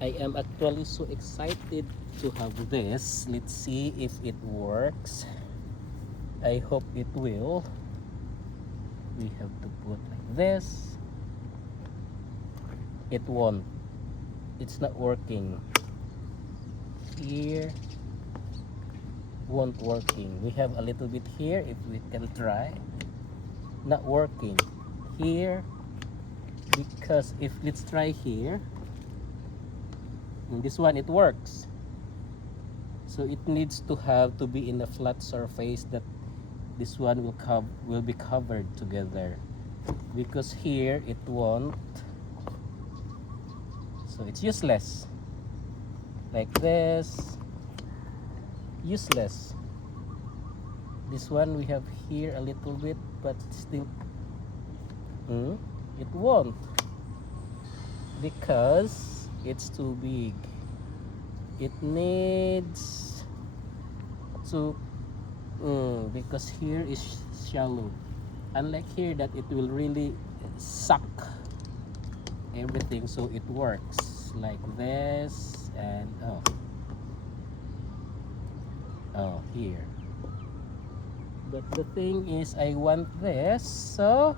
I am actually so excited to have this. Let's see if it works. I hope it will. We have to put like this. It won't. It's not working. Here won't working. We have a little bit here if we can try. Not working. Here, because if let's try here, in this one it works. So it needs to have to be in a flat surface that this one will be covered together, because here it won't. So it's useless. Like this, useless. This one we have here a little bit, but still it won't, because it's too big. It needs to because here is shallow, unlike here that it will really suck everything. So it works like this, and here. But the thing is, I want this, so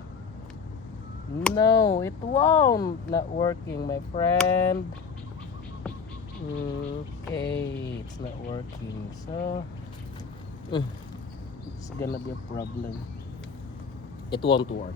no, it won't. Not working, my friend. Okay, it's not working, so it's gonna be a problem. It won't work.